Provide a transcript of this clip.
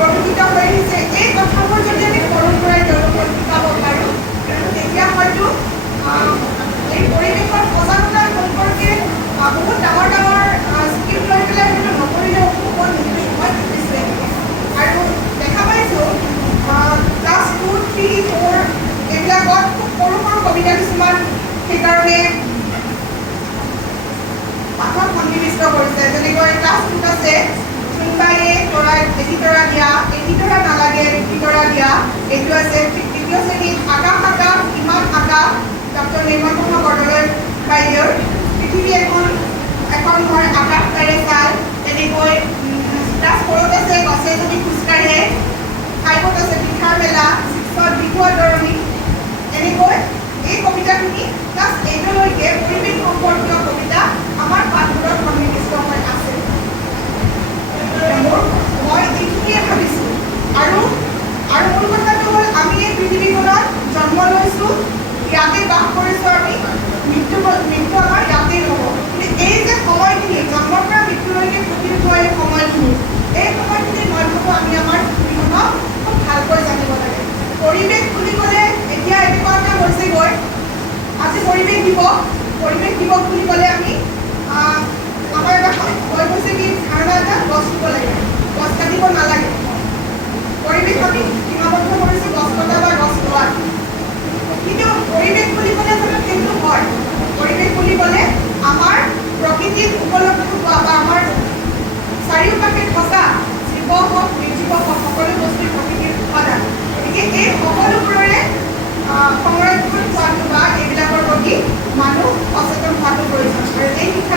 প্ৰদূষিত হৈ আহিছে, এই কথাবোৰ যদি আমি সৰুৰ পৰাই তেওঁলোকক শিকাব পাৰোঁ, তেতিয়া হয়তো এই পৰিৱেশৰ সজাগতা সম্পৰ্কে বহুত ডাঙৰ ডাঙৰ স্কিম লৈ পেলাই হয়তো নকৰিলেও হ'ব, কিন্তু মই ভাবিছোঁ আৰু দেখা পাইছোঁ ক্লাছ 2, 3, 4 এইবিলাকত খুব সৰু সৰু কবিতা কিছুমান সেইকাৰণে পাঠত সন্নিৱিষ্ট কৰিছে। যেনেকৈ ক্লাছ 2ত আছে কোনোবাই তৰা এটি তৰা দিয়া, এটি তৰা নালাগে এটি তৰা দিয়া। এইটো আছে তৃতীয় শ্ৰেণীত আকাশ আকাশ ইমান আকাশ, ডক্টৰ নিৰ্মল বৰদলৈ বাইদেউৰ। পৃথিৱী এখন ঘৰ আকাশ তাৰে চাল। তেনেকৈ ক্লাছ 4ত আছে গছে যদি খোজকাঢ়ে, 5ত আছে পিঠাৰ মেলা, 6ত বিহুৰ দৰণি। এনেকৈ এই কবিতাখিনি ক্লাছ 8লৈকে পৰিৱেশ সম্পৰ্কীয় কবিতা আমাৰ পাঠবোৰত সন্নিৱিষ্ট হৈ আছে। মই এইখিনিয়ে ভাবিছোঁ। আৰু মূল কথাটো হ'ল আমি এই পৃথিৱীখনত জন্ম লৈছোঁ, ইয়াতে বাস কৰিছোঁ আমি, মৃত্যু আমাৰ ইয়াতেই হ'ব। কিন্তু এই যে সময়খিনি জন্মৰ পৰা মৃত্যুলৈকে ঘটি যোৱা এই সময়খিনি মই ভাবোঁ আমি আমাৰ পৃথিৱীখনক খুব ভালকৈ জানিব লাগে। পৰিৱেশ বুলি ক'লে এতিয়া এনেকুৱা এটা হৈছেগৈ, আজি পৰিৱেশ দিৱস বুলি ক'লে আমি আমাৰ এটা হৈ গৈছে কি ধাৰণা এটা, গছ ৰুব লাগে, গছ কাটিব নালাগে। পৰিৱেশ আমি সীমাবদ্ধ কৰিছোঁ গছ কটা বা গছ ৰোৱাত। কিন্তু পৰিৱেশ বুলি ক'লে জানো সেইটো হয়? পৰিৱেশ বুলি ক'লে আমাৰ প্ৰকৃতিত উপলব্ধ হোৱা বা আমাৰ চাৰিওকাষে থকা জীৱ হওক নিৰ্জীৱ হওক সকলো বস্তুৱে প্ৰকৃতিৰ উপাদান। গতিকে এই সকলোবোৰৰে সংৰক্ষণ হোৱাটো বা এইবিলাকৰ প্ৰতি মানুহ সচেতন হোৱাটো প্ৰয়োজন। আৰু এই